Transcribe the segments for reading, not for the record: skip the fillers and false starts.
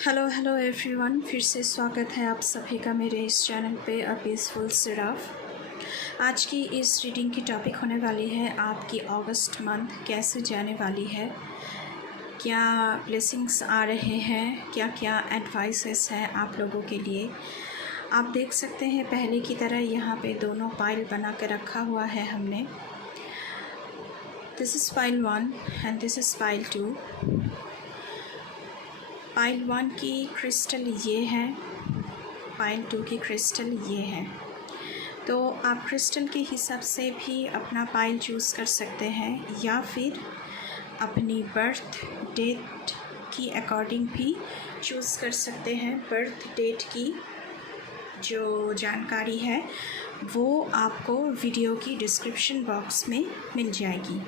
Hello everyone, फिर से स्वागत है आप सभी का मेरे इस चैनल पे अ पीसफुल सिराफ। आज की इस रीडिंग की टॉपिक होने वाली है आपकी अगस्त मंथ कैसे जाने वाली है, क्या ब्लेसिंग्स आ रहे हैं, क्या क्या एडवाइसेस हैं आप लोगों के लिए। आप देख सकते हैं पहले की तरह यहाँ पे दोनों पाइल बना के रखा हुआ है हमने। This is pile 1 and this is pile 2। Pile 1 की क्रिस्टल ये है, पाइल 2 की क्रिस्टल ये है। तो आप क्रिस्टल के हिसाब से भी अपना पाइल चूज़ कर सकते हैं या फिर अपनी बर्थ डेट की अकॉर्डिंग भी चूज़ कर सकते हैं। बर्थ डेट की जो जानकारी है वो आपको वीडियो की डिस्क्रिप्शन बॉक्स में मिल जाएगी।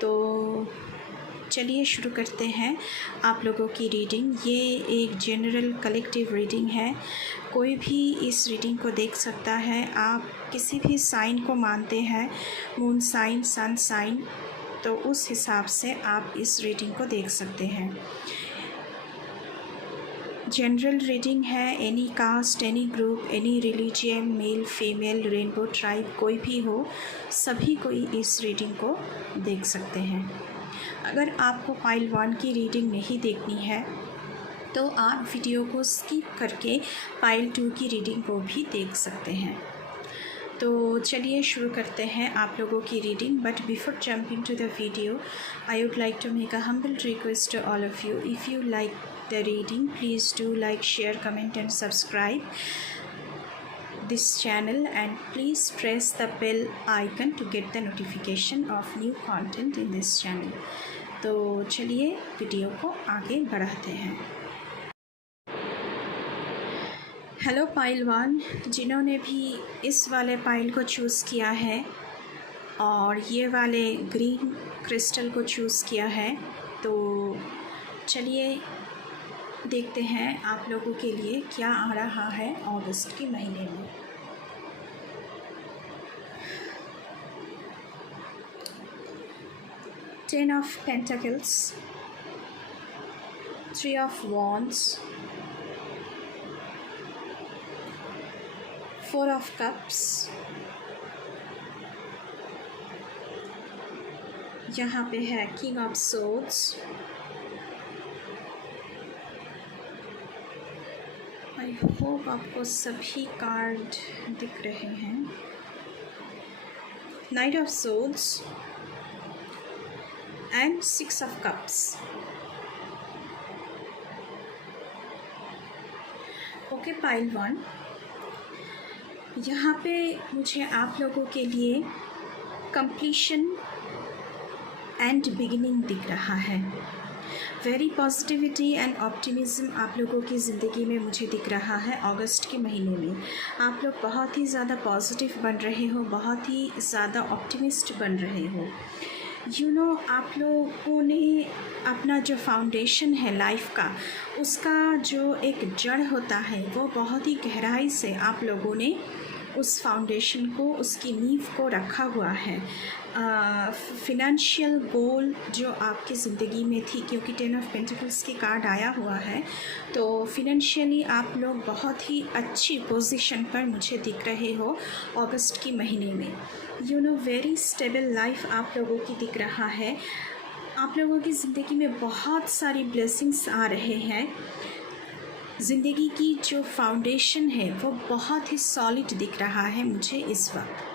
तो चलिए शुरू करते हैं आप लोगों की रीडिंग। ये एक जनरल कलेक्टिव रीडिंग है, कोई भी इस रीडिंग को देख सकता है। आप किसी भी साइन को मानते हैं, मून साइन, सन साइन, तो उस हिसाब से आप इस रीडिंग को देख सकते हैं। जनरल रीडिंग है, any caste, any group, any religion, male female, rainbow tribe, कोई भी हो, सभी कोई इस रीडिंग को देख सकते हैं। अगर आपको पाइल 1 की रीडिंग नहीं देखनी है तो आप वीडियो को स्किप करके पाइल 2 की रीडिंग को भी देख सकते हैं। तो चलिए शुरू करते हैं आप लोगों की reading. But before jumping to the video, I would like to make a humble request to all of you. If you like the reading, please do like, share, comment and subscribe this channel, and please press the bell icon to get the notification of new content in this channel। तो चलिए video को आगे बढ़ाते हैं। Hello pile 1, जिन्होंने भी इस वाले पाइल को चूज़ किया है और ये वाले ग्रीन क्रिस्टल को चूज़ किया है, तो चलिए देखते हैं आप लोगों के लिए क्या आ रहा है अगस्त के महीने में। Ten of Pentacles, Three of Wands, Four of Cups, यहाँ पे है King of Swords, I hope आपको सभी कार्ड दिख रहे हैं। Knight of Swords and Six of Cups। Okay pile 1, यहाँ पे मुझे आप लोगों के लिए कंप्लीशन एंड बिगिनिंग दिख रहा है। वेरी पॉजिटिविटी एंड ऑप्टिमिज्म आप लोगों की ज़िंदगी में मुझे दिख रहा है अगस्त के महीने में। आप लोग बहुत ही ज़्यादा पॉजिटिव बन रहे हो, बहुत ही ज़्यादा ऑप्टिमिस्ट बन रहे हो। आप लोगों ने अपना जो फाउंडेशन है लाइफ का, उसका जो एक जड़ होता है वो बहुत ही गहराई से आप लोगों ने उस फाउंडेशन को, उसकी नींव को रखा हुआ है। फिनेंशियल गोल जो आपकी ज़िंदगी में थी, क्योंकि 10 ऑफ पेंटिकल्स की कार्ड आया हुआ है, तो फिनेंशियली आप लोग बहुत ही अच्छी पोजीशन पर मुझे दिख रहे हो अगस्त के महीने में। वेरी स्टेबल लाइफ आप लोगों की दिख रहा है। आप लोगों की ज़िंदगी में बहुत सारी ब्लेसिंग्स आ रहे हैं। ज़िंदगी की जो फाउंडेशन है वो बहुत ही सॉलिड दिख रहा है मुझे इस वक्त।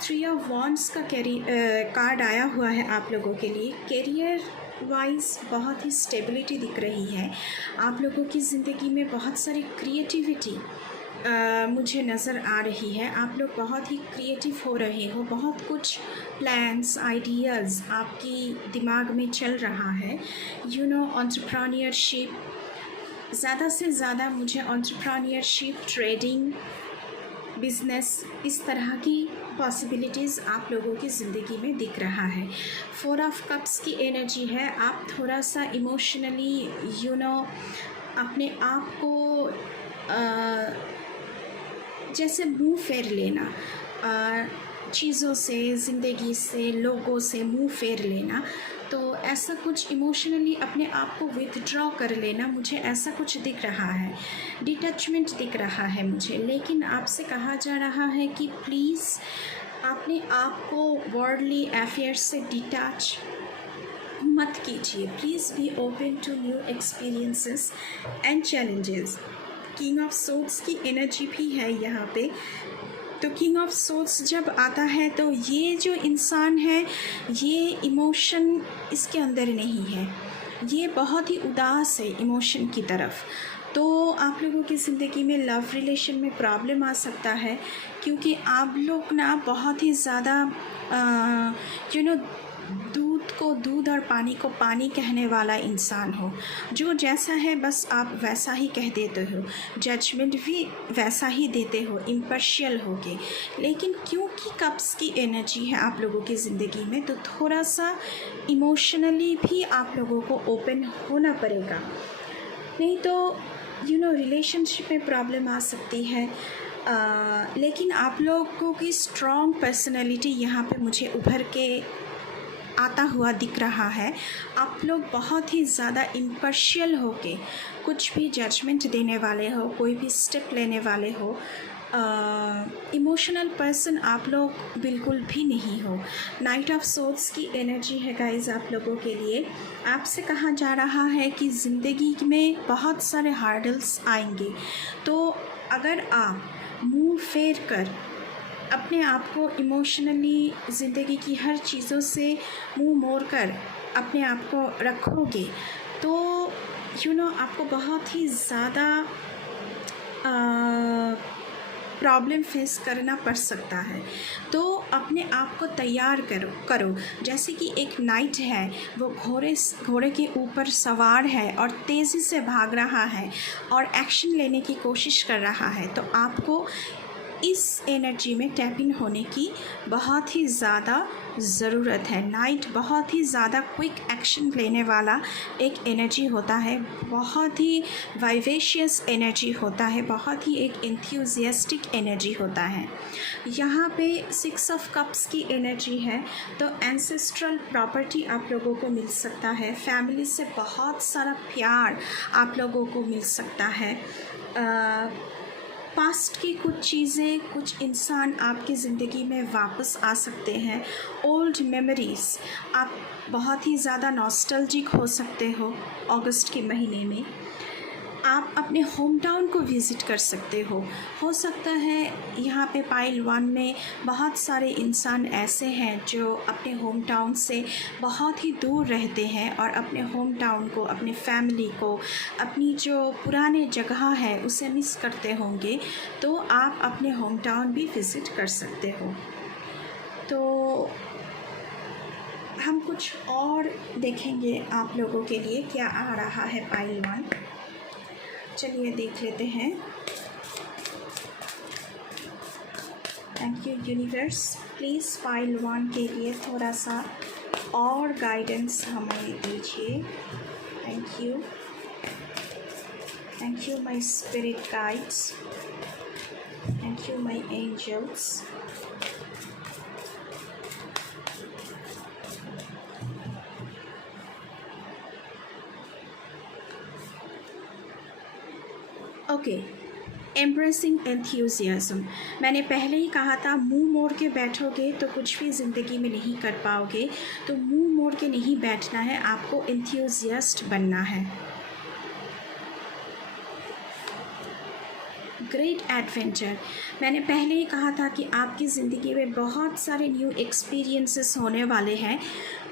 3 ऑफ वॉन्ड्स का कार्ड आया हुआ है आप लोगों के लिए। करियर वाइज बहुत ही स्टेबिलिटी दिख रही है। आप लोगों की ज़िंदगी में बहुत सारी क्रिएटिविटी मुझे नज़र आ रही है। आप लोग बहुत ही क्रिएटिव हो रहे हो, बहुत कुछ प्लान्स, आइडियाज़ आपकी दिमाग में चल रहा है। एंटरप्रेन्योरशिप, ज़्यादा से ज़्यादा मुझे एंटरप्रेन्योरशिप, ट्रेडिंग, बिज़नेस, इस तरह की पॉसिबिलिटीज़ आप लोगों की ज़िंदगी में दिख रहा है। 4 ऑफ कप्स की एनर्जी है। आप थोड़ा सा इमोशनली अपने आप को जैसे मुँह फेर लेना, चीज़ों से, ज़िंदगी से, लोगों से मुंह फेर लेना, तो ऐसा कुछ इमोशनली अपने आप को विथड्रॉ कर लेना, मुझे ऐसा कुछ दिख रहा है, डिटैचमेंट दिख रहा है मुझे। लेकिन आपसे कहा जा रहा है कि प्लीज़ अपने आप को वर्ल्डली अफेयर्स से डिटैच मत कीजिए। Please be open to new experiences and challenges. King of swords की एनर्जी भी है यहाँ पे। तो किंग ऑफ सोर्ड्स जब आता है तो ये जो इंसान है, ये इमोशन इसके अंदर नहीं है, ये बहुत ही उदास है इमोशन की तरफ। तो आप लोगों की ज़िंदगी में लव रिलेशन में प्रॉब्लम आ सकता है, क्योंकि आप लोग ना बहुत ही ज़्यादा दूध को दूध और पानी को पानी कहने वाला इंसान हो। जो जैसा है बस आप वैसा ही कह देते हो, जजमेंट भी वैसा ही देते हो, इम्पार्शियल होके। लेकिन क्योंकि कप्स की एनर्जी है आप लोगों की ज़िंदगी में, तो थोड़ा सा इमोशनली भी आप लोगों को ओपन होना पड़ेगा, नहीं तो रिलेशनशिप में प्रॉब्लम आ सकती है। लेकिन आप लोगों की स्ट्रॉन्ग पर्सनैलिटी यहाँ पे मुझे उभर के आता हुआ दिख रहा है। आप लोग बहुत ही ज़्यादा इम्पार्शियल होके कुछ भी जजमेंट देने वाले हो, कोई भी स्टेप लेने वाले हो। इमोशनल पर्सन आप लोग बिल्कुल भी नहीं हो। नाइट ऑफ सोर्ड्स की एनर्जी है गाइस आप लोगों के लिए। आपसे कहा जा रहा है कि ज़िंदगी में बहुत सारे हार्डल्स आएंगे, तो अगर आप मुंह फेर कर अपने आप को इमोशनली ज़िंदगी की हर चीज़ों से मुंह मोड़ कर अपने आप को रखोगे, तो आपको बहुत ही ज़्यादा प्रॉब्लम फेस करना पड़ सकता है। तो अपने आप को तैयार करो। जैसे कि एक नाइट है, वो घोड़े के ऊपर सवार है और तेज़ी से भाग रहा है और एक्शन लेने की कोशिश कर रहा है, तो आपको इस एनर्जी में टैप इन होने की बहुत ही ज़्यादा ज़रूरत है। नाइट बहुत ही ज़्यादा क्विक एक्शन लेने वाला एक एनर्जी होता है, बहुत ही वाइवेशियस एनर्जी होता है, बहुत ही एक एंथुसियास्टिक एनर्जी होता है। यहाँ पे 6 ऑफ कप्स की एनर्जी है, तो एंसेस्ट्रल प्रॉपर्टी आप लोगों को मिल सकता है, फैमिली से बहुत सारा प्यार आप लोगों को मिल सकता है। पास्ट की कुछ चीज़ें, कुछ इंसान आपकी ज़िंदगी में वापस आ सकते हैं। ओल्ड मेमोरीज़, आप बहुत ही ज़्यादा नॉस्टैल्जिक हो सकते हो अगस्त के महीने में। आप अपने होम टाउन को विज़िट कर सकते हो सकता है यहाँ पे पाइल 1 में बहुत सारे इंसान ऐसे हैं जो अपने होम टाउन से बहुत ही दूर रहते हैं और अपने होम टाउन को, अपने फैमिली को, अपनी जो पुराने जगह है उसे मिस करते होंगे, तो आप अपने होम टाउन भी विज़िट कर सकते हो। तो हम कुछ और देखेंगे आप लोगों के लिए क्या आ रहा है पाइल 1। चलिए देख लेते हैं। Thank you universe, please pile 1 के लिए थोड़ा सा और गाइडेंस हमें दीजिए। Thank you my spirit guides, thank you my angels. Okay, embracing enthusiasm. मैंने पहले ही कहा था, मुंह मोड़ के बैठोगे तो कुछ भी ज़िंदगी में नहीं कर पाओगे। तो मुंह मोड़ के नहीं बैठना है, आपको एंथुसियास्ट बनना है। ग्रेट एडवेंचर, मैंने पहले ही कहा था कि आपकी ज़िंदगी में बहुत सारे न्यू एक्सपीरियंसेस होने वाले हैं।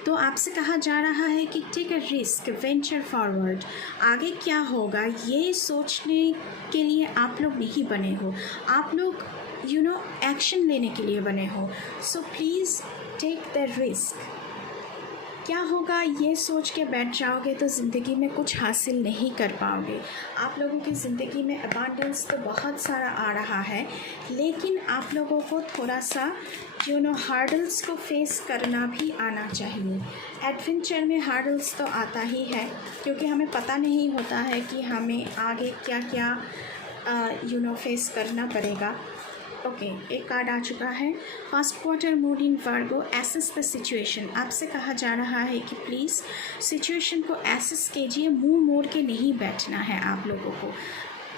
तो आपसे कहा जा रहा है कि take a risk, venture forward. आगे क्या होगा ये सोचने के लिए आप लोग नहीं बने हो, आप लोग एक्शन लेने के लिए बने हो। So please take the risk. क्या होगा ये सोच के बैठ जाओगे तो ज़िंदगी में कुछ हासिल नहीं कर पाओगे। आप लोगों की ज़िंदगी में अबांडेंस तो बहुत सारा आ रहा है, लेकिन आप लोगों को थोड़ा सा हार्डल्स को फेस करना भी आना चाहिए। एडवेंचर में हार्डल्स तो आता ही है, क्योंकि हमें पता नहीं होता है कि हमें आगे क्या क्या फेस करना पड़ेगा। ओके, एक कार्ड आ चुका है। First quarter moon in Virgo, assess the situation. आपसे कहा जा रहा है कि प्लीज़ सिचुएशन को एसेस कीजिए, मुंह मोड़ के नहीं बैठना है। आप लोगों को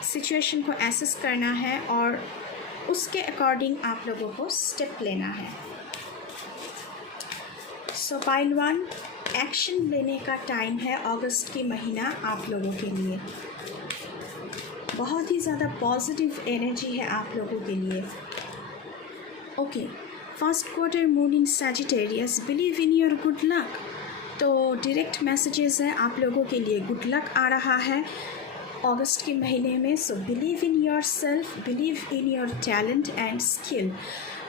सिचुएशन को एसेस करना है और उसके अकॉर्डिंग आप लोगों को स्टेप लेना है। सो पाइल 1, एक्शन लेने का टाइम है अगस्त की महीना आप लोगों के लिए। बहुत ही ज़्यादा पॉजिटिव एनर्जी है आप लोगों के लिए। Okay, first quarter moon in Sagittarius, believe in your good luck. तो डायरेक्ट मैसेजेस है आप लोगों के लिए, गुड लक आ रहा है अगस्त के महीने में। So believe in your self, believe in your talent and skill.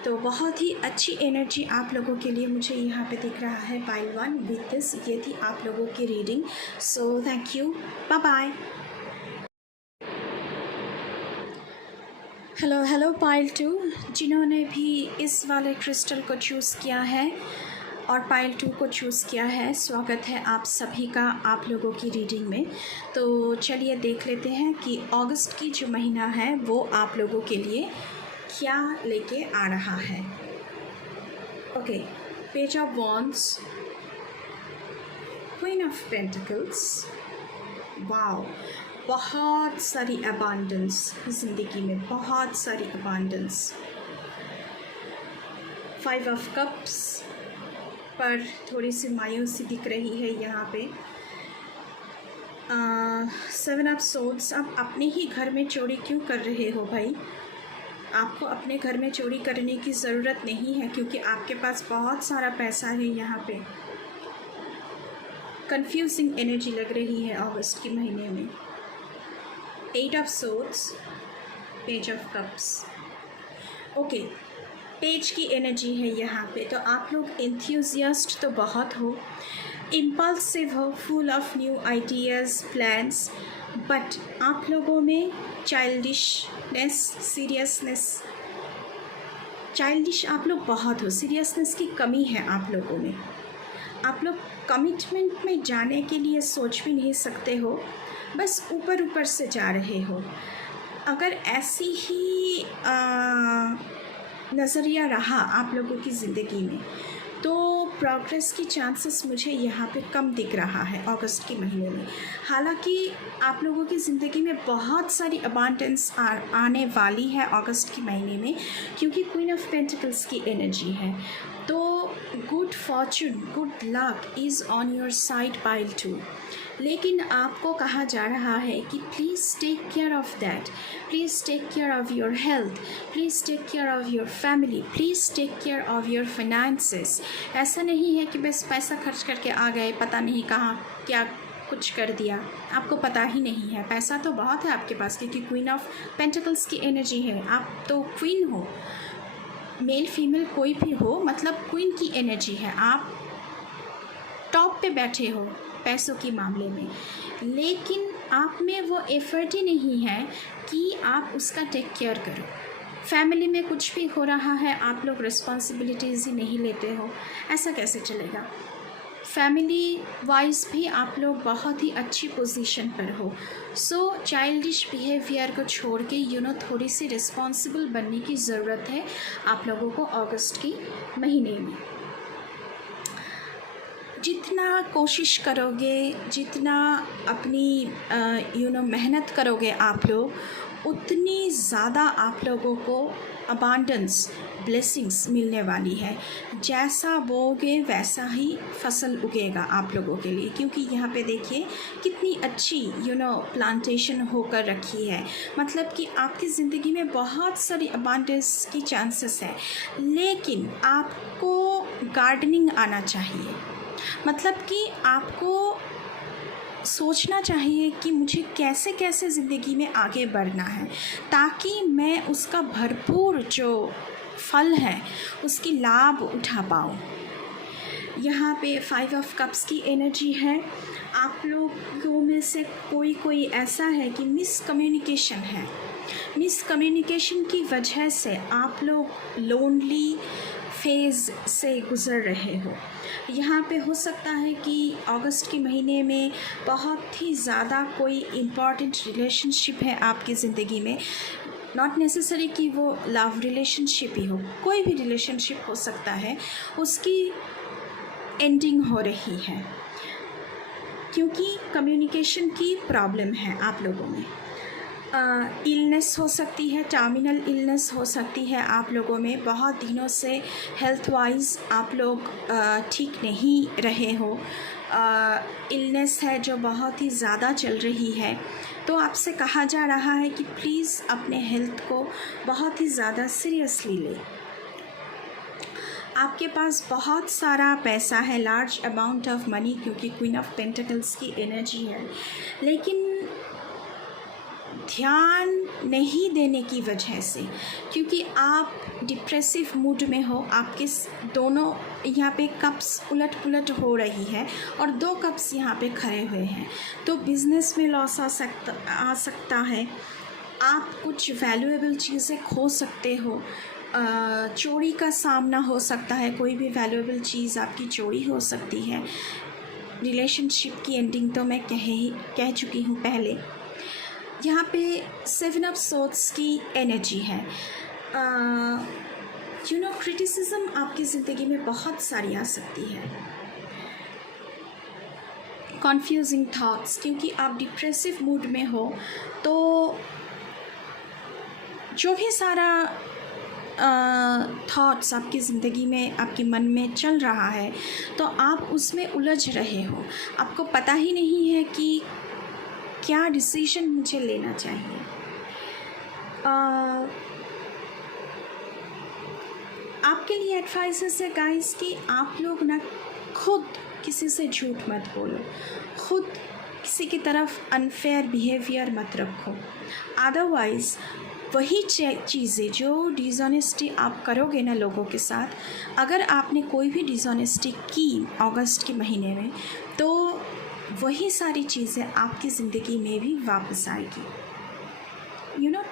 तो बहुत ही अच्छी एनर्जी आप लोगों के लिए मुझे यहाँ पे दिख रहा है पाइल 1। विद दिस ये थी आप लोगों की reading. So thank you, bye bye. Hello pile 2, जिन्होंने भी इस वाले क्रिस्टल को चूज़ किया है और पाइल 2 को चूज़ किया है, स्वागत है आप सभी का आप लोगों की रीडिंग में। तो चलिए देख लेते हैं कि अगस्त की जो महीना है वो आप लोगों के लिए क्या लेके आ रहा है। Okay, page of wands, queen of pentacles. Wow, बहुत सारी अबांडेंस ज़िंदगी में, बहुत सारी अबांडेंस। 5 ऑफ कप्स पर थोड़ी सी मायूसी दिख रही है यहाँ पे। 7 ऑफ सोर्ड्स, आप अपने ही घर में चोरी क्यों कर रहे हो भाई? आपको अपने घर में चोरी करने की ज़रूरत नहीं है क्योंकि आपके पास बहुत सारा पैसा है यहाँ पे। कंफ्यूजिंग एनर्जी लग रही है अगस्त के महीने में। 8 of swords, page of cups. Okay, page की एनर्जी है यहाँ पे। तो आप लोग एंथुसियास्ट तो बहुत हो, इम्पल्सिव हो, full of new ideas, plans, but आप लोगों में चाइल्डिशनेस, सीरियसनेस, चाइल्डिश आप लोग बहुत हो, सीरियसनेस की कमी है आप लोगों में। आप लोग कमिटमेंट में जाने के लिए सोच भी नहीं सकते हो, बस ऊपर ऊपर से जा रहे हो। अगर ऐसी ही नज़रिया रहा आप लोगों की ज़िंदगी में तो प्रोग्रेस की चांसेस मुझे यहाँ पे कम दिख रहा है अगस्त के महीने में। हालांकि आप लोगों की ज़िंदगी में बहुत सारी अबांडेंस आने वाली है अगस्त के महीने में, क्योंकि क्वीन ऑफ पेंटिकल्स की एनर्जी है। तो good fortune, good luck is on your side pile 2। लेकिन आपको कहा जा रहा है कि please take care of that, please take care of your health, please take care of your family, please take care of your finances. ऐसा नहीं है कि बस पैसा खर्च करके आ गए, पता नहीं कहाँ क्या कुछ कर दिया, आपको पता ही नहीं है। पैसा तो बहुत है आपके पास क्योंकि क्वीन ऑफ पेंटिकल्स की एनर्जी है। आप तो क्वीन हो, मेल फीमेल कोई भी हो, मतलब क्वीन की एनर्जी है। आप टॉप पे बैठे हो पैसों के मामले में, लेकिन आप में वो एफर्ट ही नहीं है कि आप उसका टेक केयर करो। फैमिली में कुछ भी हो रहा है, आप लोग रिस्पॉन्सिबिलिटीज़ ही नहीं लेते हो, ऐसा कैसे चलेगा? फैमिली वाइज भी आप लोग बहुत ही अच्छी पोजीशन पर हो। सो चाइल्डिश बिहेवियर को छोड़ के थोड़ी सी रिस्पॉन्सिबल बनने की ज़रूरत है आप लोगों को अगस्त के महीने में। जितना कोशिश करोगे, जितना अपनी मेहनत करोगे आप लोग, उतनी ज़्यादा आप लोगों को अबांडेंस, ब्लेसिंग्स मिलने वाली है। जैसा बोओगे वैसा ही फसल उगेगा आप लोगों के लिए, क्योंकि यहाँ पे देखिए कितनी अच्छी प्लांटेशन होकर रखी है। मतलब कि आपकी ज़िंदगी में बहुत सारी अबांडेंस की चांसेस है, लेकिन आपको गार्डनिंग आना चाहिए। मतलब कि आपको सोचना चाहिए कि मुझे कैसे कैसे ज़िंदगी में आगे बढ़ना है ताकि मैं उसका भरपूर जो फल है उसकी लाभ उठा पाऊँ। यहाँ पे 5 ऑफ कप्स की एनर्जी है। आप लोगों में से कोई ऐसा है कि मिसकम्युनिकेशन है। मिसकम्युनिकेशन की वजह से आप लोग लोनली फेज़ से गुज़र रहे हो। यहाँ पे हो सकता है कि अगस्त के महीने में बहुत ही ज़्यादा कोई इम्पॉर्टेंट रिलेशनशिप है आपकी ज़िंदगी में, नॉट नेसेसरी कि वो लव रिलेशनशिप ही हो, कोई भी रिलेशनशिप हो सकता है, उसकी एंडिंग हो रही है क्योंकि कम्युनिकेशन की प्रॉब्लम है आप लोगों में। इलनेस हो सकती है, टर्मिनल इलनेस हो सकती है आप लोगों में, बहुत दिनों से हेल्थ वाइज आप लोग ठीक नहीं रहे हो, इलनेस है जो बहुत ही ज़्यादा चल रही है। तो आपसे कहा जा रहा है कि प्लीज़ अपने हेल्थ को बहुत ही ज़्यादा सीरियसली लें। आपके पास बहुत सारा पैसा है, लार्ज अमाउंट ऑफ मनी, क्योंकि क्वीन ऑफ पेंटिकल्स की एनर्जी है, लेकिन ध्यान नहीं देने की वजह से, क्योंकि आप डिप्रेसिव मूड में हो, आपके दोनों यहाँ पे कप्स उलट पुलट हो रही है और 2 कप्स यहाँ पे खड़े हुए हैं, तो बिज़नेस में लॉस आ सकता है, आप कुछ वैल्यूएबल चीज़ें खो सकते हो, चोरी का सामना हो सकता है, कोई भी वैल्यूएबल चीज़ आपकी चोरी हो सकती है। रिलेशनशिप की एंडिंग तो मैं कह चुकी हूँ पहले। यहाँ पे 7 ऑफ सोर्ड्स की एनर्जी है। क्रिटिसिज्म आपकी ज़िंदगी में बहुत सारी आ सकती है, कन्फ्यूजिंग थॉट्स, क्योंकि आप डिप्रेसिव मूड में हो, तो जो भी सारा थॉट्स आपकी ज़िंदगी में, आपके मन में चल रहा है, तो आप उसमें उलझ रहे हो, आपको पता ही नहीं है कि क्या डिसीजन मुझे लेना चाहिए। आपके लिए एडवाइस है गाइस कि आप लोग ना खुद किसी से झूठ मत बोलो, खुद किसी की तरफ अनफेयर बिहेवियर मत रखो, अदरवाइज़ वही चीज़ें जो डिसऑनेस्टी आप करोगे ना लोगों के साथ, अगर आपने कोई भी डिसऑनेस्टी की अगस्त के महीने में, तो वही सारी चीज़ें आपकी ज़िंदगी में भी वापस आएगी।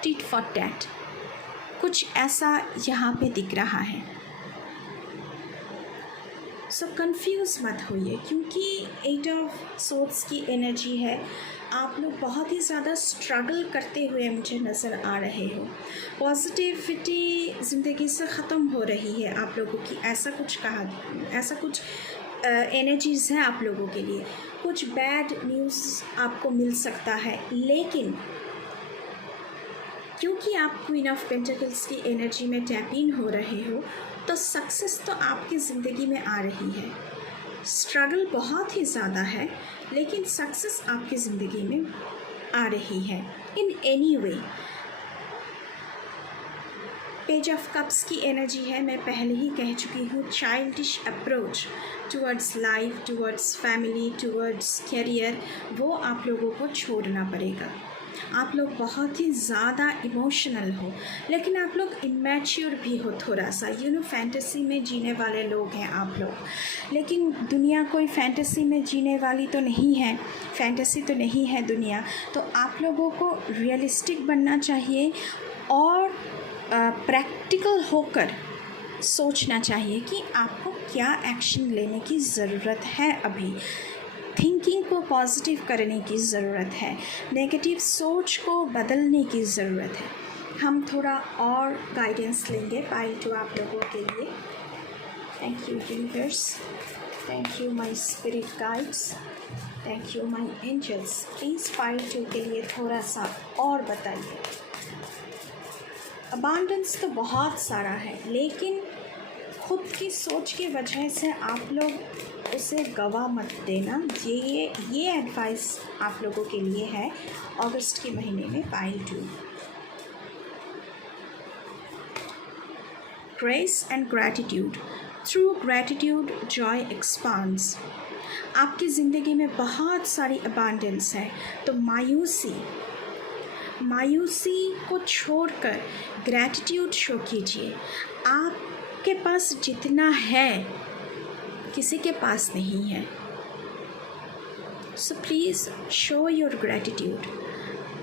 टिट फॉर टैट, कुछ ऐसा यहाँ पे दिख रहा है। सो कंफ्यूज मत होइए, क्योंकि 8 ऑफ सोर्ड्स की एनर्जी है, आप लोग बहुत ही ज़्यादा स्ट्रगल करते हुए मुझे नज़र आ रहे हो, पॉजिटिविटी ज़िंदगी से ख़त्म हो रही है आप लोगों की, ऐसा कुछ एनर्जीज़ हैं आप लोगों के लिए, कुछ बैड न्यूज़ आपको मिल सकता है, लेकिन क्योंकि आप क्वीन ऑफ पेंटिकल्स की एनर्जी में टैप इन हो रहे हो, तो सक्सेस तो आपकी ज़िंदगी में आ रही है। स्ट्रगल बहुत ही ज़्यादा है, लेकिन सक्सेस आपकी ज़िंदगी में आ रही है in any way. Page of cups की एनर्जी है, मैं पहले ही कह चुकी हूँ, childish approach towards life, towards family, towards career, वो आप लोगों को छोड़ना पड़ेगा। आप लोग बहुत ही ज़्यादा इमोशनल हो, लेकिन आप लोग इमैच्योर भी हो थोड़ा सा, फैंटेसी में जीने वाले लोग हैं आप लोग, लेकिन दुनिया कोई फैंटेसी में जीने वाली तो नहीं है, फैंटेसी तो नहीं है दुनिया, तो आप लोगों को रियलिस्टिक बनना चाहिए और प्रैक्टिकल होकर सोचना चाहिए कि आपको क्या एक्शन लेने की ज़रूरत है। अभी थिंकिंग को पॉजिटिव करने की ज़रूरत है, नेगेटिव सोच को बदलने की ज़रूरत है। हम थोड़ा और गाइडेंस लेंगे पाइल 2 आप लोगों के लिए। Thank you universe, thank you my spirit guides, thank you my angels. Please pile 2 के लिए थोड़ा सा और बताइए। अबांडेंस तो बहुत सारा है, लेकिन खुद की सोच की वजह से आप लोग उसे गवा मत देना। ये एडवाइस आप लोगों के लिए है अगस्त के महीने में pile 2। Grace and gratitude, through gratitude Joy expands. आपकी ज़िंदगी में बहुत सारी अबांडेंस है, तो मायूसी को छोड़कर ग्रैटिट्यूड शो कीजिए। आपके पास जितना है किसी के पास नहीं है, so please show your gratitude.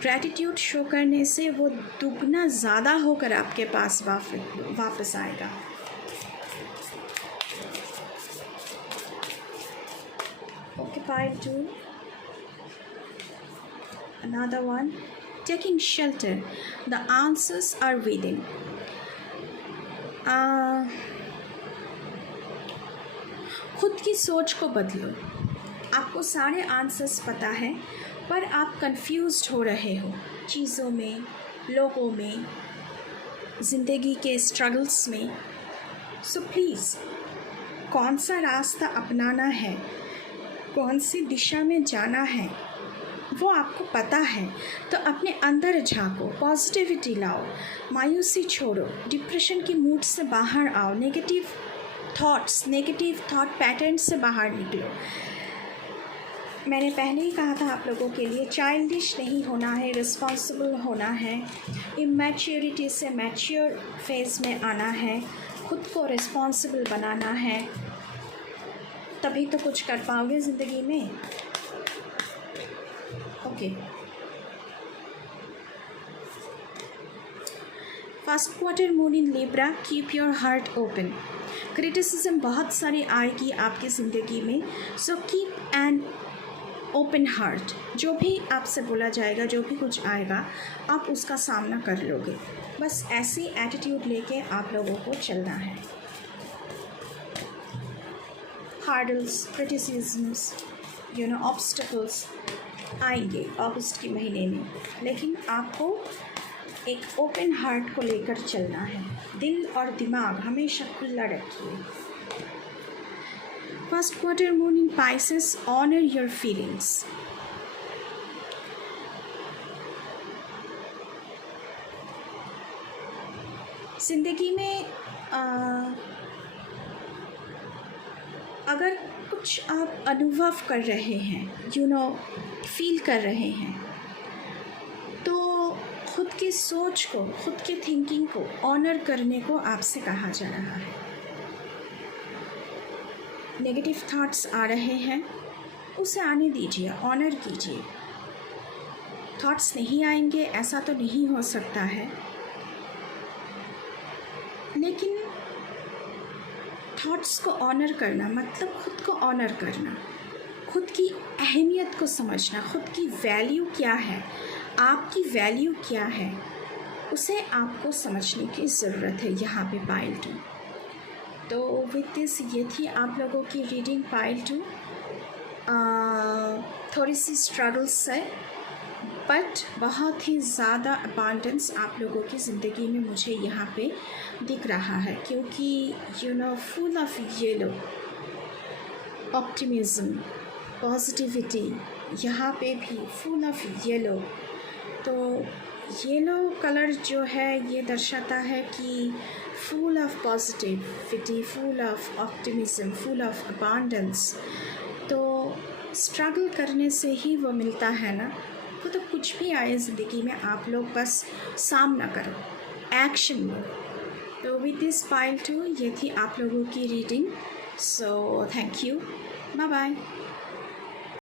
Gratitude show करने से वो दुगना ज़्यादा होकर आपके पास वापस आएगा। Okay, pile 2, another one, taking shelter. The answers are within. खुद की सोच को बदलो. आपको सारे आंसर्स पता है, पर आप कंफ्यूज्ड हो रहे हो चीज़ों में, लोगों में, ज़िंदगी के स्ट्रगल्स में. सो प्लीज़, कौन सा रास्ता अपनाना है, कौन सी दिशा में जाना है, वो आपको पता है. तो अपने अंदर झांको, पॉजिटिविटी लाओ, मायूसी छोड़ो, डिप्रेशन की मूड से बाहर आओ, नेगेटिव थॉट पैटर्न से बाहर निकलो. मैंने पहले ही कहा था आप लोगों के लिए, चाइल्डिश नहीं होना है, रिस्पॉन्सिबल होना है, इमैच्योरिटी से मैच्योर फेज़ में आना है, खुद को रिस्पॉन्सिबल बनाना है, तभी तो कुछ कर पाओगे ज़िंदगी में. Okay. First quarter moon in Libra, keep your heart open. Criticism बहुत सारी आएगी आपकी ज़िंदगी में, so keep an open heart. जो भी आपसे बोला जाएगा, जो भी कुछ आएगा, आप उसका सामना कर लोगे. बस ऐसी एटीट्यूड लेके आप लोगों को चलना है. हार्डल्स, क्रिटिसिज्म्स, ऑब्स्टिकल्स आएंगे अगस्त के महीने में, लेकिन आपको एक ओपन हार्ट को लेकर चलना है. दिल और दिमाग हमेशा खुला रखिए. First quarter moon in Pisces, honour your feelings. ज़िंदगी में अगर कुछ आप अनुभव कर रहे हैं, फील कर रहे हैं, तो खुद की सोच को, खुद की थिंकिंग को ऑनर करने को आपसे कहा जा रहा है. नेगेटिव थॉट्स आ रहे हैं, उसे आने दीजिए, ऑनर कीजिए. थॉट्स नहीं आएंगे ऐसा तो नहीं हो सकता है, लेकिन थॉट्स को ऑनर करना मतलब खुद को ऑनर करना, खुद की अहमियत को समझना, खुद की वैल्यू क्या है, आपकी वैल्यू क्या है, उसे आपको समझने की ज़रूरत है यहाँ पे पाइल 2. तो विद दिस ये थी आप लोगों की रीडिंग पाइल 2. थोड़ी सी स्ट्रगल्स है, बट बहुत ही ज़्यादा अबांडेंस आप लोगों की ज़िंदगी में मुझे यहाँ पे दिख रहा है, क्योंकि full of yellow, optimism, positivity, यहाँ पे भी फुल ऑफ येलो. तो येलो कलर जो है ये दर्शाता है कि full of positivity, full of optimism, full of abundance. तो स्ट्रगल करने से ही वो मिलता है ना. तो कुछ भी आए ज़िंदगी में, आप लोग बस सामना करो, एक्शन लो. तो विद दिस पाइल 2 ये थी आप लोगों की reading. So thank you, bye bye.